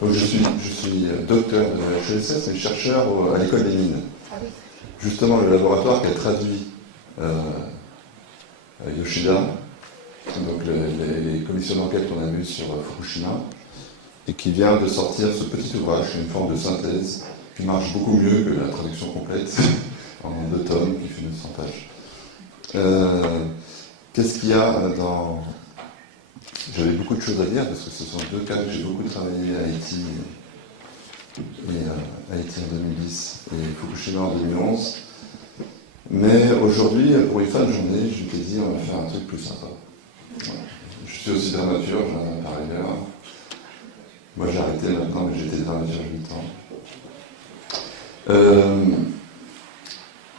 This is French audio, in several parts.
Donc je suis docteur de HESS et chercheur à l'école des mines. Justement, le laboratoire qui a traduit Yoshida, donc les commissions d'enquête qu'on a vues sur Fukushima, et qui vient de sortir ce petit ouvrage, une forme de synthèse, qui marche beaucoup mieux que la traduction complète, en 2 tomes, qui fait 900 pages. Qu'est-ce qu'il y a dans... J'avais beaucoup de choses à dire, parce que ce sont 2 cas que j'ai beaucoup travaillé à Haïti, et Haïti en 2010, et Fukushima en 2011. Mais aujourd'hui, pour une fin de journée, je m'étais dit, on va faire un truc plus sympa. Voilà. Je suis aussi dramaturge, par ailleurs. Moi, j'ai arrêté maintenant, mais j'étais dramaturge 8 ans.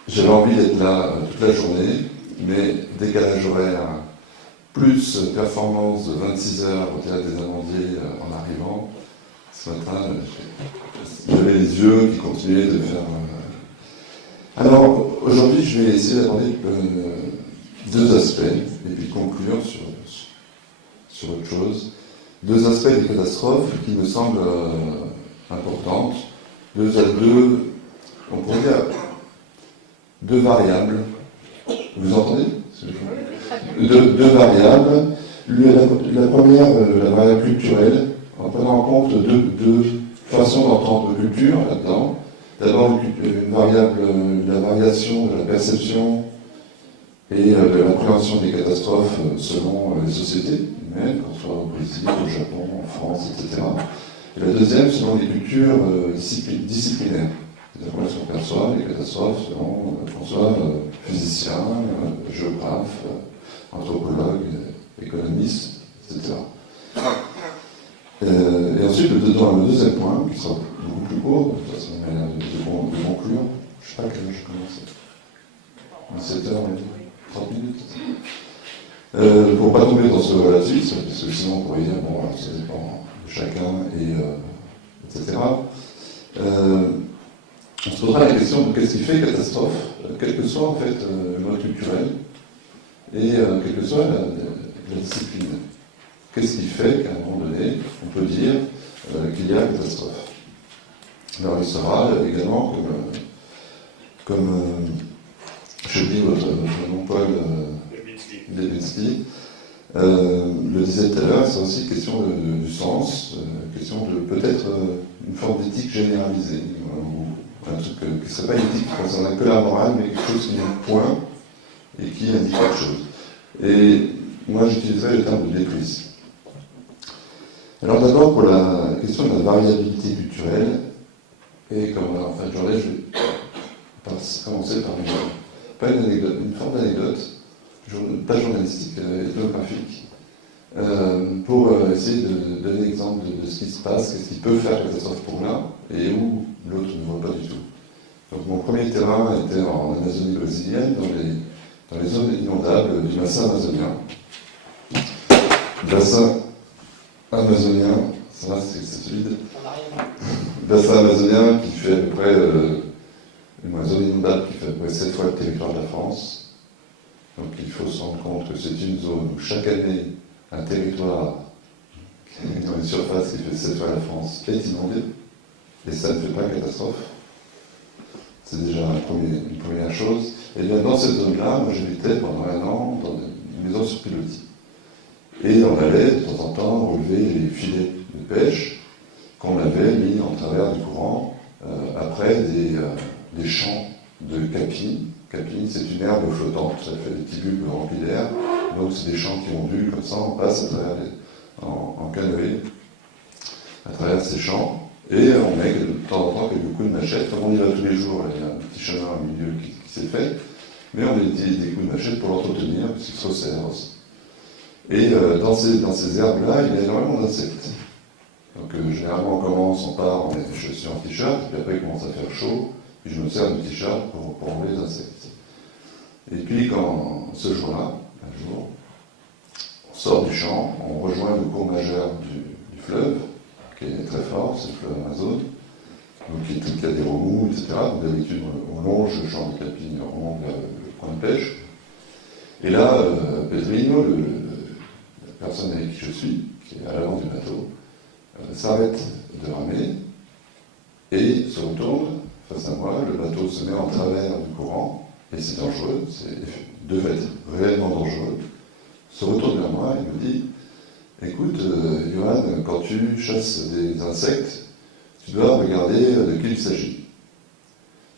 J'avais envie d'être là toute la journée, mais décalage horaire, plus performance de 26 heures au Théâtre des Amandiers en arrivant. Ce matin, j'avais les yeux qui continuaient de faire... Alors, aujourd'hui, je vais essayer d'aborder 2 aspects, et puis conclure sur autre chose. 2 aspects des catastrophes qui me semblent importantes. On pourrait dire, 2 variables. Vous entendez ? 2 variables. La première, la variable culturelle, en prenant en compte 2 façons d'entendre culture là-dedans. D'abord, une variable, la variation de la perception et de l'appréhension des catastrophes selon les sociétés humaines, qu'on soit au Brésil, au Japon, en France, etc. Et la deuxième, selon les cultures disciplinaires. C'est-à-dire comment est-ce qu'on perçoit les catastrophes selon qu'on soit physicien, géographe, anthropologue, économiste, etc. Et ensuite, dans le deuxième point, qui sera beaucoup plus court, de toute façon, de conclure, je ne sais pas à quelle heure je commence. 17 heures, 30 minutes. Pour ne pas tomber dans ce relatisme, parce que sinon on pourrait dire, bon, alors, ça dépend de chacun, etc. On se posera la question de qu'est-ce qui fait catastrophe, quel que soit en fait le mode culturel, et quelle que soit la discipline. Qu'est-ce qui fait qu'à un moment donné, on peut dire qu'il y a catastrophe? Alors il sera également, comme je dis votre nom Paul Levinsky le disait tout à l'heure, c'est aussi question du sens, question de peut-être une forme d'éthique généralisée, ou un truc qui ne serait pas éthique concernant que la morale, mais quelque chose qui met un point et qui indique quelque chose. Et moi j'utiliserais le terme de déprise. Alors d'abord pour la question de la variabilité culturelle, et comme en fin de journée, je vais commencer par une forme d'anecdote, pas journalistique, ethnographique, pour essayer de donner l'exemple de ce qui se passe, qu'est-ce qui peut faire catastrophe pour l'un, et où l'autre ne voit pas du tout. Donc mon premier terrain était en Amazonie brésilienne, dans les zones inondables du bassin amazonien. Bassin amazonien, ça va, c'est solide. Bassin amazonien qui fait à peu près, une zone inondable qui fait à peu près 7 fois le territoire de la France. Donc il faut se rendre compte que c'est une zone où chaque année, un territoire dans une surface qui fait 7 fois la France est inondé, et ça ne fait pas catastrophe. C'est déjà une première chose. Et bien dans cette zone-là, moi j'habitais pendant 1 an dans une maison sur pilotis. Et on allait de temps en temps relever les filets de pêche qu'on avait mis en travers du courant après des champs de capine. Capine, c'est une herbe flottante, ça fait des petits bulbes remplis d'air. Donc c'est des champs qui ondulent comme ça, on passe à travers en canoë à travers ces champs. Et on met de temps en temps quelques coups de machette. Comme on y va tous les jours, il y a un petit chemin au milieu qui s'est fait. Mais on utilise des coups de machette pour l'entretenir, parce qu'il se resserre aussi. Et dans ces herbes-là, il y a énormément d'insectes. Donc généralement on commence, on part, on met des chaussures en t-shirt, puis après il commence à faire chaud, puis je me sers du t-shirt pour enlever les insectes. Et puis quand ce jour-là, un jour, on sort du champ, on rejoint le cours majeur du fleuve, qui est très fort, c'est le fleuve Amazon, donc qui a des remous, etc. Donc d'habitude on longe le champ de capine, on remonte vers le point de pêche. Et là, Pedrino, la personne avec qui je suis, qui est à l'avant du bateau, s'arrête de ramer et se retourne face à moi. Le bateau se met en travers du courant et c'est dangereux, devait être réellement dangereux. Se retourne vers moi et me dit: écoute, Johan, quand tu chasses des insectes, tu dois regarder de qui il s'agit.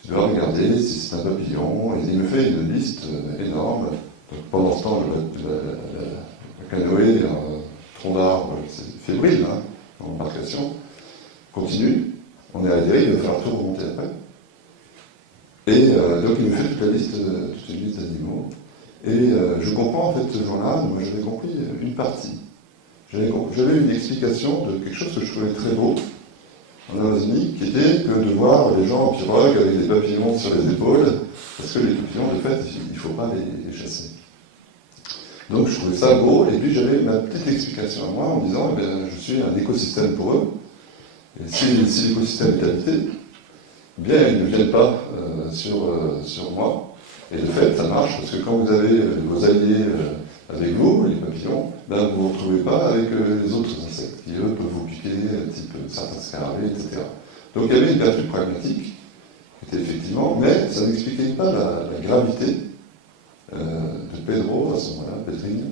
Tu dois regarder si c'est un papillon. Et il me fait une liste énorme. Donc, pendant ce temps, la canoë, un tronc d'arbre, c'est fébrile, hein, en embarcation, continue. On est à la dérive, il va falloir tout remonter après. Et donc il me fait toute une liste d'animaux. Et je comprends en fait ce jour-là, moi j'avais compris une partie. J'avais une explication de quelque chose que je trouvais très beau en Amazonie, qui était que de voir les gens en pirogue avec des papillons sur les épaules, parce que les papillons, de fait, il ne faut pas les chasser. Donc je trouvais ça beau, et puis j'avais ma petite explication à moi en disant, eh bien, je suis un écosystème pour eux, et si l'écosystème est habité, bien ils ne viennent pas sur moi. Et de fait, ça marche, parce que quand vous avez vos alliés avec vous, les papillons, ben, vous ne vous retrouvez pas avec les autres insectes, qui eux peuvent vous piquer, type certains scarabées, etc. Donc il y avait une vertu pragmatique, qui était effectivement, mais ça n'expliquait pas la gravité de Pedro, à ce moment-là, Pedrinho,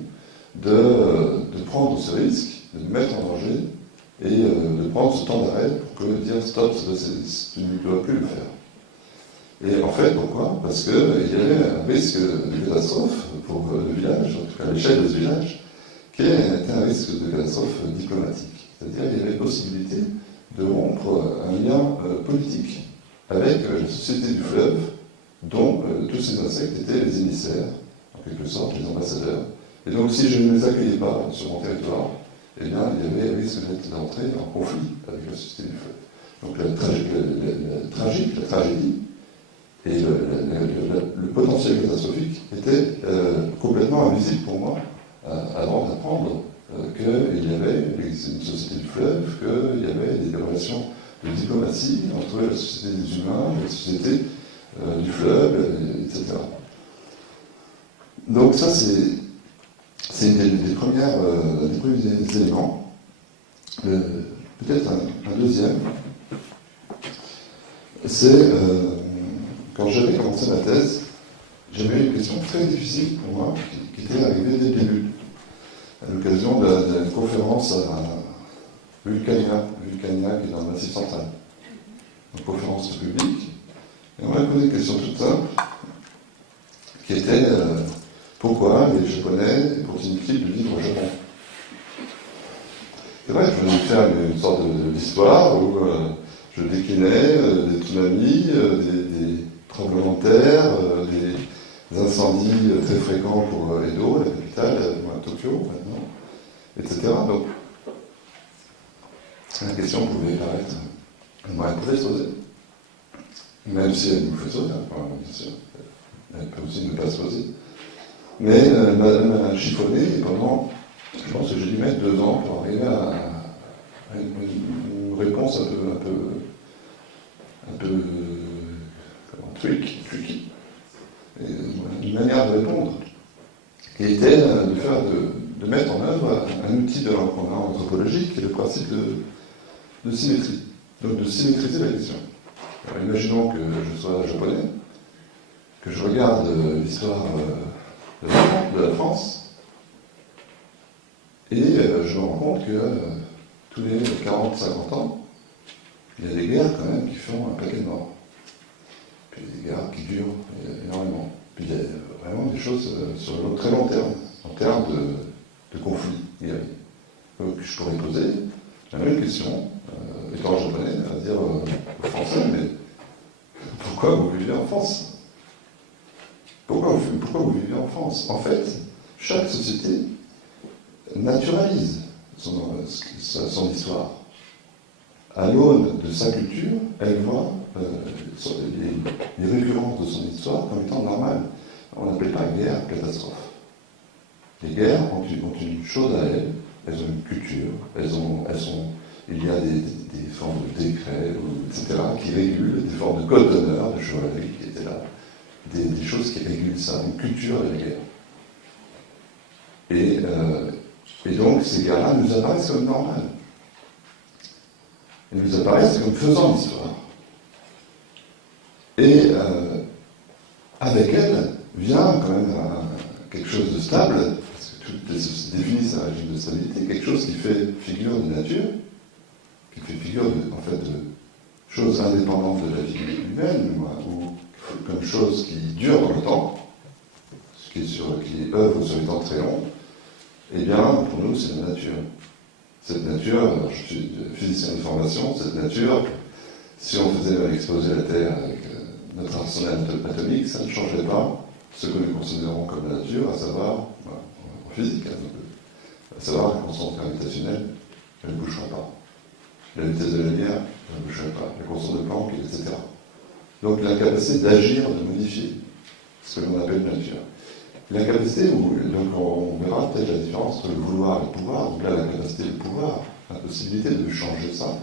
de prendre ce risque, de me mettre en danger, et de prendre ce temps d'arrêt pour dire stop, tu ne dois plus le faire. Et en fait, pourquoi? Parce qu'il y avait un risque de catastrophe pour le village, en tout cas à l'échelle de ce village, qui était un risque de catastrophe diplomatique. C'est-à-dire qu'il y avait possibilité de rompre un lien politique avec la société du fleuve, dont tous ces insectes étaient les émissaires, en quelque sorte les ambassadeurs. Et donc si je ne les accueillais pas sur mon territoire, eh bien il y avait un risque d'entrer en conflit avec la société du fleuve. Donc la tragédie, et le potentiel catastrophique était complètement invisible pour moi avant d'apprendre qu'il y avait une société du fleuve, qu'il y avait des relations de diplomatie entre la société des humains, la société du fleuve, etc. Donc ça, c'est des premiers éléments. Peut-être un deuxième, c'est quand j'avais commencé ma thèse, j'avais eu une question très difficile pour moi, qui était arrivée dès le début, à l'occasion d'une conférence à Vulcania, qui est dans le Massif central, une conférence publique, et on m'a posé une question toute simple, qui était pourquoi les Japonais continuent-ils de vivre au Japon? C'est vrai, je venais de faire une sorte d'histoire où je déclinais des tsunamis, des tremblements de terre, des incendies très fréquents pour Edo, la capitale, à Tokyo maintenant, etc. Donc, la question pouvait paraître, elle pouvait se poser, même si elle nous fait sauter, bien sûr, elle peut aussi ne pas se poser. Mais elle m'a chiffonné et pendant, je pense que j'ai dû mettre 2 ans pour arriver à une réponse un peu tricky, une manière de répondre, qui était de mettre en œuvre un outil de l'enseignement en anthropologie, qui est le principe de symétrie, donc de symétriser la question. Alors imaginons que je sois japonais, que je regarde l'histoire de la France, et je me rends compte que tous les 40-50 ans, il y a des guerres quand même qui font un paquet de morts. Puis des guerres qui durent énormément. Puis il y a vraiment des choses sur le très long terme, en termes de conflits guerriers. Donc je pourrais poser la même question, étant japonais, à dire aux Français, mais pourquoi vous vivez en France? Pourquoi vous vivez en France? En fait, chaque société naturalise son histoire. À l'aune de sa culture, elle voit les récurrences de son histoire comme étant normales. On n'appelle pas guerre catastrophe. Les guerres ont une chose à elles, elles ont une culture, il y a des formes de décrets, etc., qui régulent, des formes de code d'honneur, de chevalerie qui étaient là, des choses qui régulent ça, une culture de la guerre. Et donc ces guerres-là nous apparaissent comme normales. Elles nous apparaissent comme faisant l'histoire. Et avec elles vient quand même quelque chose de stable, parce que toutes les sociétés définissent un régime de stabilité, quelque chose qui fait figure de nature, qui fait figure en fait de choses indépendantes de la vie humaine, ou comme chose qui dure dans le temps, ce qui est œuvre sur les temps très longs. Eh bien, pour nous, c'est la nature. Cette nature, alors je suis physicien de formation, cette nature, si on faisait exploser la Terre avec notre arsenal atomique, ça ne changerait pas ce que nous considérons comme la nature, à savoir, en physique, à savoir la constante gravitationnelle, elle ne bougera pas. La vitesse de la lumière, elle ne bougerait pas. La constante de Planck, etc. Donc la capacité d'agir, de modifier ce que l'on appelle nature. La capacité, donc on verra peut-être la différence entre le vouloir et le pouvoir. Donc là, la capacité et le pouvoir, la possibilité de changer ça.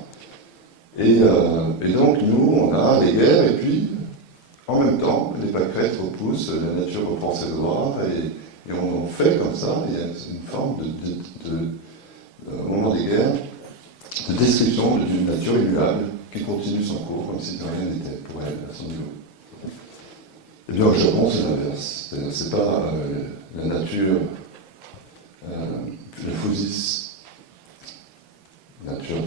Et donc nous, on a les guerres, et puis en même temps, les pâquerettes repoussent, la nature reprend ses droits, et on fait comme ça, il y a une forme au moment des guerres, de description d'une nature immuable qui continue son cours comme si de rien n'était pour elle, à son niveau. Et bien au Japon, c'est l'inverse. C'est pas la nature, le physis, nature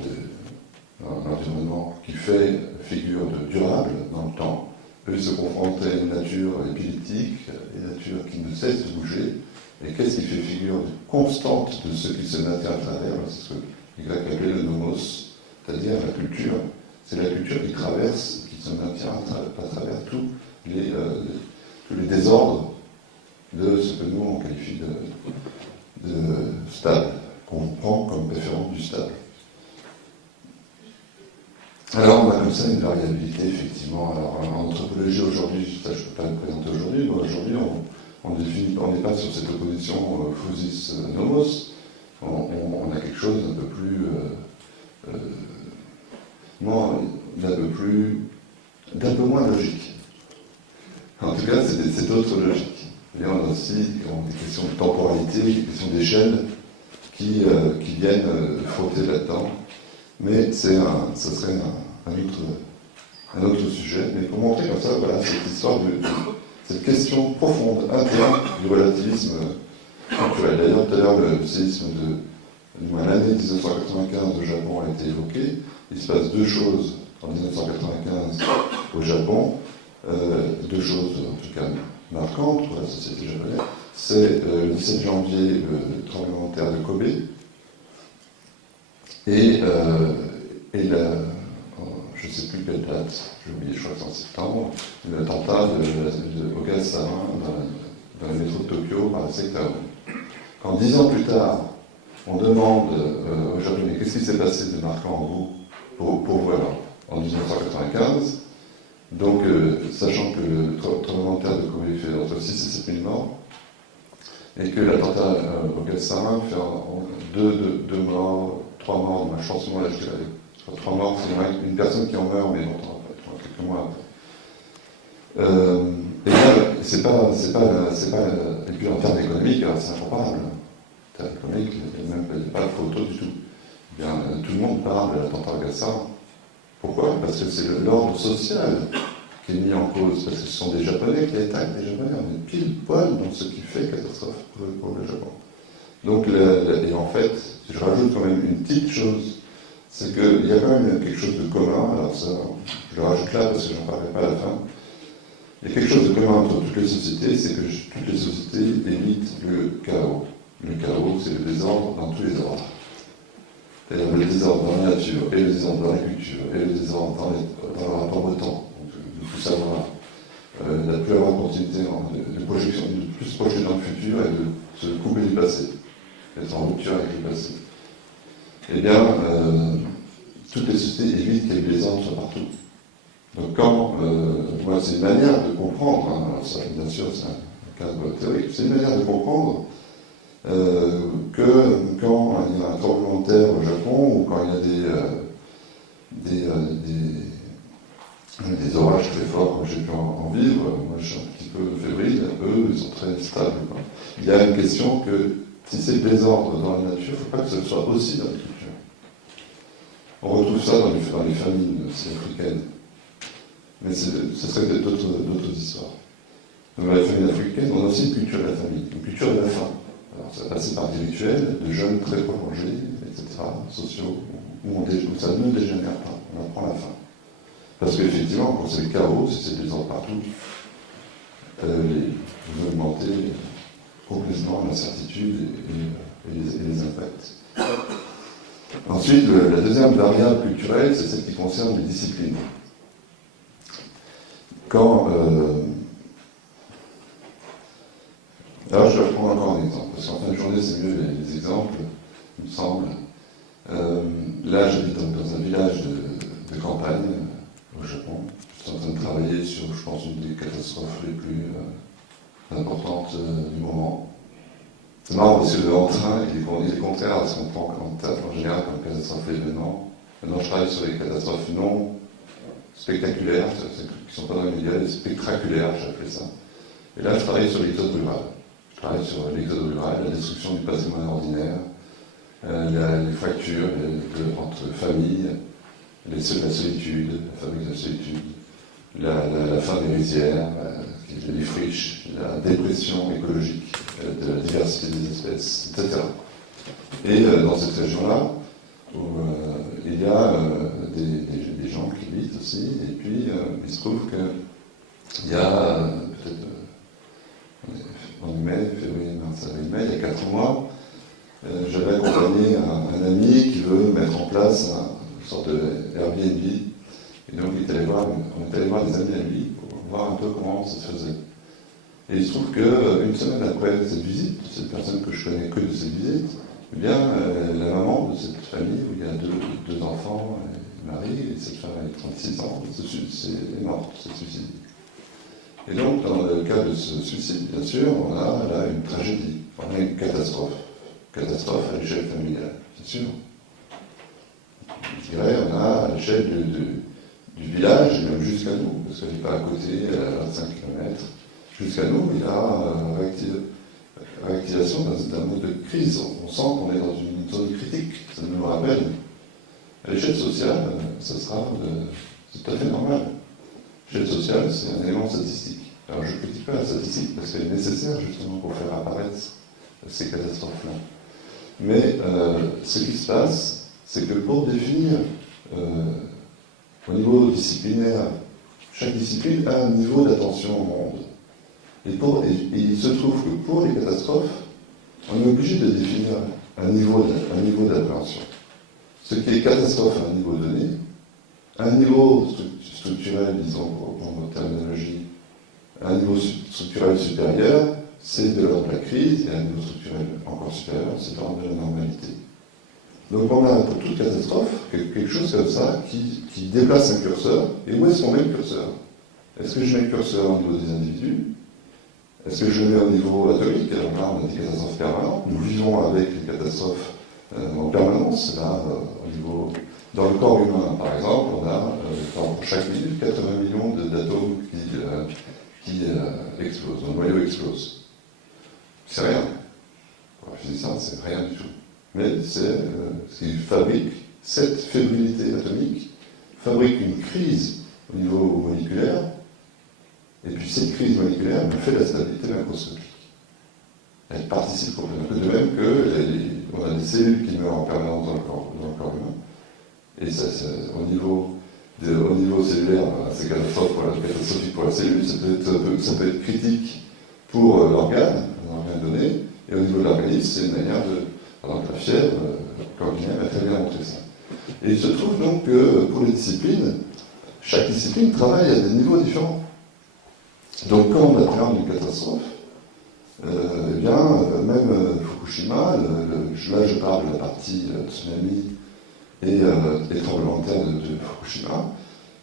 d'un environnement qui fait figure de durable dans le temps, peut se confronter à une nature épileptique, une nature qui ne cesse de bouger, et qu'est-ce qui fait figure de constante de ce qui se maintient à travers, c'est ce que les Grecs appelaient le nomos, c'est-à-dire la culture. C'est la culture qui traverse, qui se maintient à travers tous les désordres de ce que nous on qualifie de stable, qu'on prend comme référent du stable. Alors on a comme ça une variabilité, effectivement. Alors en anthropologie aujourd'hui, ça je ne peux pas le présenter aujourd'hui, mais aujourd'hui on n'est pas sur cette opposition physis-nomos, on a quelque chose d'un peu plus d'un peu moins logique. En tout cas, c'est d'autres logiques. Et on a aussi des questions de temporalité, des questions d'échelle qui viennent frotter là-dedans. Mais ça serait un autre sujet. Mais pour montrer comme ça, voilà, cette histoire cette question profonde, interne du relativisme culturel. D'ailleurs, tout à l'heure, le séisme l'année 1995 au Japon a été évoqué. Il se passe deux choses en 1995 au Japon, deux choses en tout cas marquantes pour la société japonaise. C'est le 17 janvier, le tremblement de terre de Kobe, et je ne sais plus quelle date, j'ai oublié, je crois que c'est en septembre, l'attentat au gaz sarin dans le métro de Tokyo par le secteur. Quand 10 ans plus tard, on demande aux Japonais qu'est-ce qui s'est passé de marquant pour vous alors, en 1995, donc sachant que le tremblement de terre de Kobe fait entre 6 et 7 000 morts, et que l'attentat au gaz sarin fait 2 morts, 3 morts, je pense que là je dirais 3 morts, c'est une personne qui en meurt, mais longtemps après, quelques mois après. Et là, c'est pas, et puis en termes économiques, c'est incomparable. En termes économiques, il n'y a pas de photo du tout. Eh bien, tout le monde parle de l'attentat au gaz sarin. Pourquoi ? Parce que c'est l'ordre social qui est mis en cause, parce que ce sont des Japonais qui attaquent des Japonais. On est pile poil dans ce qui fait catastrophe pour le Japon. Donc, et en fait, je rajoute quand même une petite chose, c'est qu'il y a quand même quelque chose de commun, alors ça, je le rajoute là parce que j'en parlerai pas à la fin. Il y a quelque chose de commun entre toutes les sociétés, c'est que toutes les sociétés évitent le chaos. Le chaos, c'est le désordre dans tous les ordres. C'est-à-dire le désordre dans la nature, et le désordre dans la culture, et le désordre dans le rapport au temps, de tout savoir, de ne plus avoir continuité de projection, de plus se projeter dans le futur et de se couper du passé, d'être en rupture avec le passé. Eh bien, toutes les sociétés évitent que les désordres soient partout. Donc moi c'est une manière de comprendre, alors ça bien sûr c'est un cadre théorique, c'est une manière de comprendre que quand il y a un tremblement de terre au Japon ou quand il y a des orages très forts comme j'ai pu en vivre, moi je suis un petit peu fébrile, eux ils sont très stables. Il y a une question que si c'est le désordre dans la nature, il ne faut pas que ce soit aussi dans la culture. On retrouve ça dans les familles africaines. Mais ce serait peut-être d'autres histoires. Donc, dans les familles africaines, on a aussi une culture de la famille, une culture de la faim. Alors, ça passe par des rituels de jeûnes très prolongés, etc., sociaux, où ça ne dégénère pas, on apprend la faim. Parce qu'effectivement, quand c'est le chaos, si c'est des gens partout, vous augmentez complètement l'incertitude et les impacts. Ensuite, la deuxième variable culturelle, c'est celle qui concerne les disciplines. Alors, je vais reprendre encore un exemple, parce qu'en fin de journée, c'est mieux les exemples, il me semble. Là, j'habite dans un village de campagne, au Japon. Je suis en train de travailler sur, je pense, une des catastrophes les plus importantes du moment. C'est marrant parce que le entrain, il est contraire à ce qu'on prend en général comme catastrophe événement. Maintenant, je travaille sur les catastrophes non spectaculaires, qui ne sont pas dans les médias, les spectaculaires, j'appelle ça. Et là, je travaille sur l'exode rural. Je travaille sur l'exode rural, la destruction du patrimoine ordinaire, les fractures entre familles, la solitude, la famille de la solitude, la fin des rizières, les friches, la dépression écologique de la diversité des espèces, etc. Et dans cette région-là, où il y a des gens qui habitent aussi, et puis il se trouve qu'il y a peut-être en mai, février, mars, avril, mai, il y a 4 mois, j'avais accompagné un ami qui veut mettre en place une sorte de Airbnb. Et donc on est allé voir des amis à lui pour voir un peu comment ça se faisait. Et il se trouve qu'une semaine après cette visite, cette personne que je connais que de cette visite, eh bien, la maman de cette famille, où il y a deux enfants, un mari, et cette femme avec 36 ans, est morte, s'est suicidée. Et donc, dans le cas de ce suicide, bien sûr, on a là une tragédie, on a une catastrophe à l'échelle familiale, c'est sûr. Je dirais, on a à l'échelle du village, et même jusqu'à nous, parce qu'elle n'est pas à côté, à 25 km, jusqu'à nous, il y a réactivation d'un mode de crise. On sent qu'on est dans une zone critique, ça nous le rappelle. À l'échelle sociale, ça sera c'est tout à fait normal. L'échelle sociale, c'est un élément statistique. Alors je ne critique pas la statistique parce qu'elle est nécessaire justement pour faire apparaître ces catastrophes-là. Mais ce qui se passe, c'est que pour définir au niveau disciplinaire, chaque discipline a un niveau d'attention au monde. Et il se trouve que pour les catastrophes, on est obligé de définir un niveau d'appréhension. Ce qui est catastrophe à un niveau donné, un niveau structurel, disons, pour notre terminologie, un niveau structurel supérieur, c'est de l'ordre de la crise, et un niveau structurel encore supérieur, c'est de l'ordre de la normalité. Donc on a pour toute catastrophe quelque chose comme ça qui déplace un curseur. Et où est-ce qu'on met le curseur? Est-ce que je mets le curseur au niveau des individus? Est-ce que je le mets au niveau atomique? Alors là, on a des catastrophes permanentes. Nous vivons avec les catastrophes en permanence. Là, dans le corps humain, par exemple, on a pour chaque minute 80 millions d'atomes qui explosent, le noyau explose. C'est rien. Pour un physicien, c'est rien du tout. Mais c'est ce qui fabrique cette fébrilité atomique, fabrique une crise au niveau moléculaire, et puis cette crise moléculaire fait la stabilité macroscopique. Elle participe complètement. De même qu'on a des cellules qui meurent en permanence dans le corps humain, et ça, au niveau cellulaire, c'est catastrophique pour la cellule, ça peut être critique pour l'organe donné, et au niveau de l'organisme, c'est une manière de... Par exemple, la fièvre, Corvinien a très bien montré ça. Et il se trouve donc que pour les disciplines, chaque discipline travaille à des niveaux différents. Donc quand on appréhende une catastrophe, eh bien, même Fukushima, là je parle de la partie tsunami et tremblement de terre de Fukushima,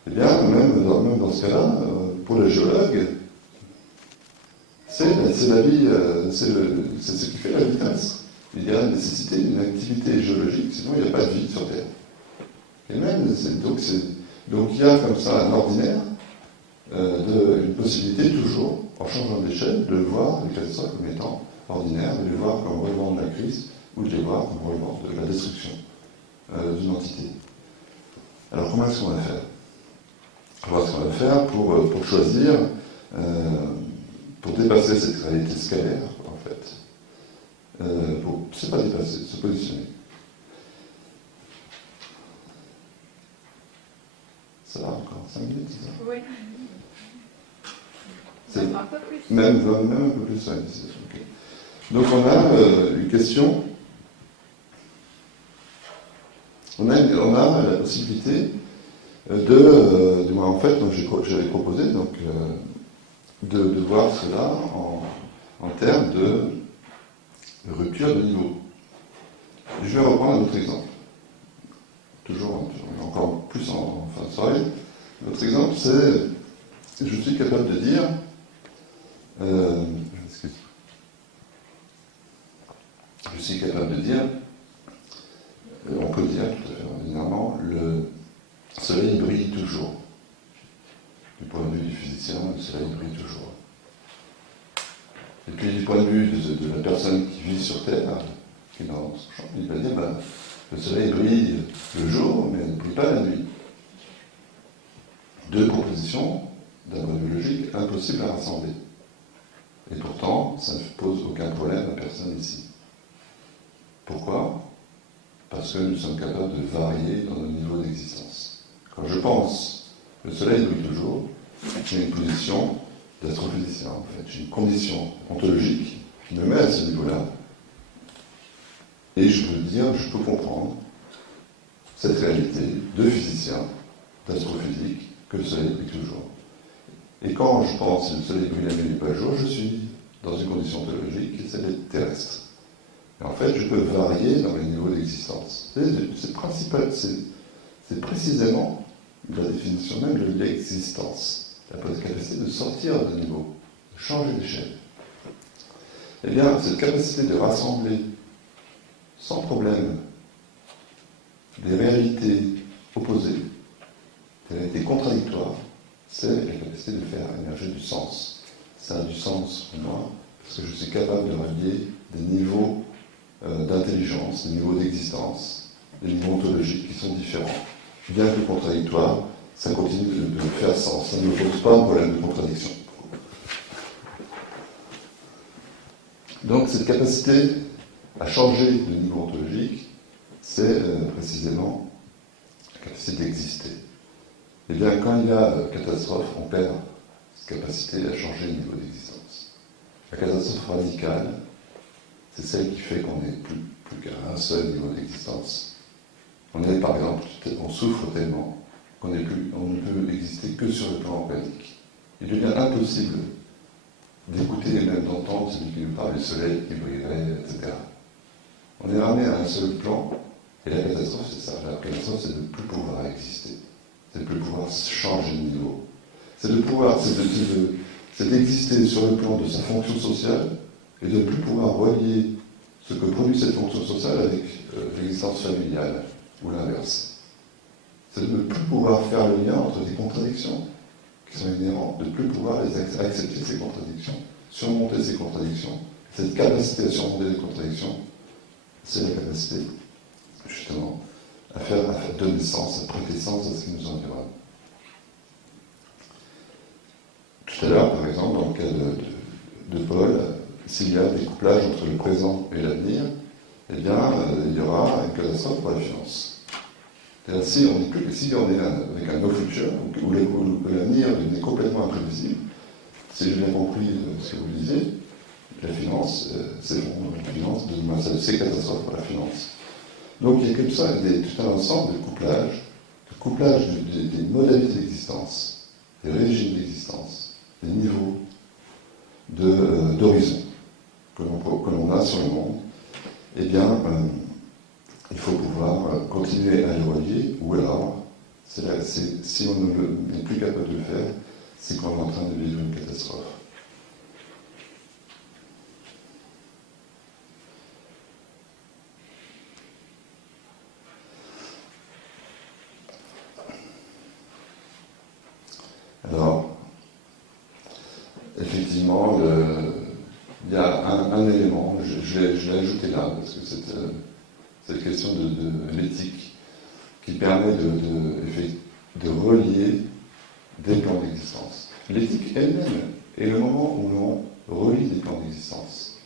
eh bien, même dans ce cas-là, pour le géologue, c'est la vie, c'est ce qui fait la vie terrestre. Il y a la nécessité d'une activité géologique, sinon il n'y a pas de vie sur Terre. Et même, donc il y a comme ça un ordinaire, une possibilité toujours, en changeant d'échelle, de voir les catastrophes comme étant ordinaires, de les voir comme relevant de la crise, ou de les voir comme relevant de la destruction d'une entité. Alors comment est-ce qu'on va faire? On va voir ce qu'on va faire pour choisir, pour dépasser cette réalité scalaire, en fait. C'est pas dépasser, se positionner. Ça va encore 5 minutes, c'est ça? Oui. C'est un peu plus. Même un peu plus, ouais. Okay. Donc on a une question. On a la possibilité en fait, j'avais proposé donc, de voir cela en termes de rupture de niveau. Je vais reprendre un autre exemple. Toujours encore plus en fin de soirée. L'autre exemple, c'est je suis capable de dire je suis capable de dire on peut dire tout à fait ordinairement le soleil brille toujours. Du point de vue du physicien, le soleil brille toujours. Et puis du point de vue de la personne qui vit sur Terre, qui est dans son champ, il va dire le soleil brille le jour, mais ne brille pas la nuit. Deux propositions, d'un point de vue logique, impossibles à rassembler. Et pourtant, ça ne pose aucun problème à personne ici. Pourquoi? Parce que nous sommes capables de varier dans nos niveaux d'existence. Quand je pense le soleil brille toujours, j'ai une position d'astrophysicien, en fait. J'ai une condition ontologique qui me met à ce niveau-là. Et je peux comprendre cette réalité de physicien, d'astrophysique, que le soleil brille toujours. Et quand je pense que le soleil brille la nuit et pas le jour, je suis dans une condition ontologique qui est celle terrestre. Et en fait, je peux varier dans les niveaux d'existence. C'est précisément la définition même de l'existence. La capacité de sortir de niveau, de changer d'échelle. Eh bien, cette capacité de rassembler sans problème des réalités opposées, des réalités contradictoires, c'est la capacité de faire émerger du sens. Ça a du sens pour moi, parce que je suis capable de relier des niveaux d'intelligence, des niveaux d'existence, des niveaux ontologiques qui sont différents. Bien que contradictoires, ça continue de faire sens, ça ne me pose pas un problème de contradiction. Donc cette capacité à changer de niveau ontologique, c'est précisément la capacité d'exister. Eh bien, quand il y a catastrophe, on perd cette capacité à changer de niveau d'existence. La catastrophe radicale, c'est celle qui fait qu'on n'est plus qu'à un seul niveau d'existence. On est, par exemple, on souffre tellement qu'on ne peut exister que sur le plan organique. Il devient impossible d'écouter et même d'entendre celui qui nous parle du soleil qui brillerait, etc. On est ramené à un seul plan, et la catastrophe, c'est ça. La catastrophe, c'est de ne plus pouvoir exister. C'est de ne plus pouvoir changer de niveau. C'est d'exister sur le plan de sa fonction sociale et de ne plus pouvoir relier ce que produit cette fonction sociale avec l'existence familiale, ou l'inverse. C'est de ne plus pouvoir faire le lien entre des contradictions qui sont inhérentes, de ne plus pouvoir accepter ces contradictions, surmonter ces contradictions. Cette capacité à surmonter les contradictions, c'est la capacité, justement, à donner sens, à prêter sens à ce qui nous environne. Tout à l'heure, par exemple, dans le cas de Paul, s'il y a des couplages entre le présent et l'avenir, eh bien, il y aura une catastrophe pour la finance. Si on est avec un no future, où l'avenir est complètement imprévisible, si j'ai bien compris ce que vous disiez, la finance, c'est bon, la finance, c'est catastrophe pour la finance. Donc il y a comme ça tout un ensemble de couplage des modalités d'existence, des régimes d'existence, des niveaux d'horizon que l'on a sur le monde. Eh bien, il faut pouvoir continuer à les relier, ou alors, si on n'est plus capable de le faire, c'est qu'on est en train de vivre une catastrophe. Alors, effectivement, il y a un élément, je l'ai ajouté là, parce que cette question de l'éthique, qui permet de relier des plans d'existence. L'éthique elle-même est le moment où l'on relie des plans d'existence.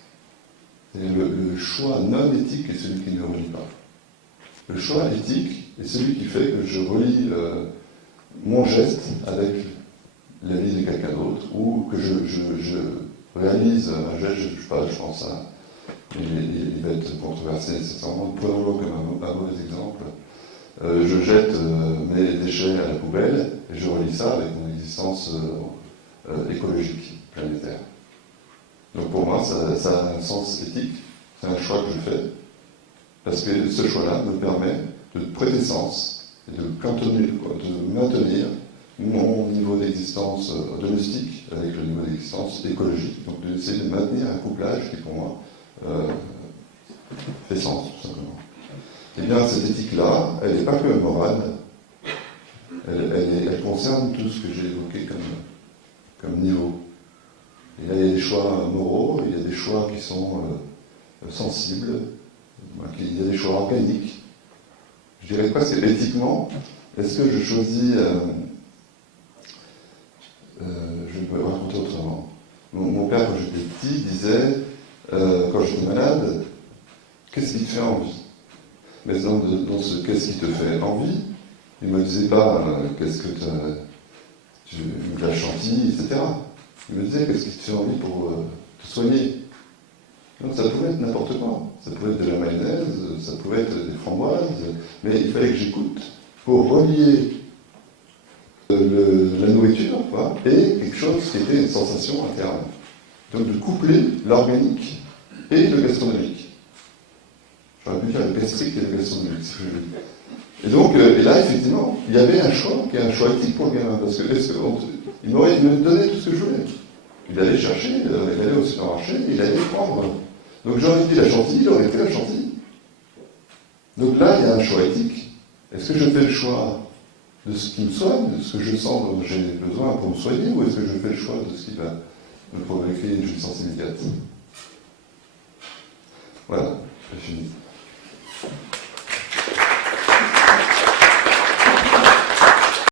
Le choix non éthique est celui qui ne relie pas. Le choix éthique est celui qui fait que je relie mon geste avec la vie de quelqu'un d'autre, ou que je réalise un geste, je sais pas, je pense à, il va être controversé nécessairement, prenons-le comme un mauvais exemple, je jette mes déchets à la poubelle, et je relie ça avec mon existence écologique, planétaire. Donc pour moi, ça a un sens éthique, c'est un choix que je fais, parce que ce choix-là me permet de prêter sens et de maintenir mon niveau d'existence domestique avec le niveau d'existence écologique, donc d'essayer de maintenir un couplage qui pour moi fait sens, tout simplement. Eh bien, cette éthique-là, elle n'est pas que morale, elle concerne tout ce que j'ai évoqué comme niveau. Il y a des choix moraux, il y a des choix qui sont sensibles, il y a des choix organiques. Je dirais presque éthiquement, est-ce que je choisis... je vais me raconter autrement. Mon père, quand j'étais petit, disait, quand j'étais malade, qu'est-ce qui te fait envie? Mais dans ce qu'est-ce qui te fait envie, il ne me disait pas qu'est-ce que tu de la chantilly, etc. Il me disait qu'est-ce qui te fait envie pour te soigner. Donc ça pouvait être n'importe quoi. Ça pouvait être de la mayonnaise, ça pouvait être des framboises, mais il fallait que j'écoute pour relier la nourriture, quoi, et quelque chose qui était une sensation interne. Donc de coupler l'organique et le gastronomique. J'aurais pu dire le gastrique et le gastronomique, si je veux. Et donc, et là, effectivement, il y avait un choix, qui est un choix éthique pour le gamin, parce que il m'aurait donné tout ce que je voulais. Il allait chercher, il allait au supermarché, il allait prendre. Donc j'aurais dit la chantilly, il aurait fait la chantilly. Donc là, il y a un choix éthique. Est-ce que je fais le choix de ce qui me soigne, de ce que je sens dont j'ai besoin pour me soigner, ou est-ce que je fais le choix de ce qui va me provoquer une jouissance immédiate? Voilà.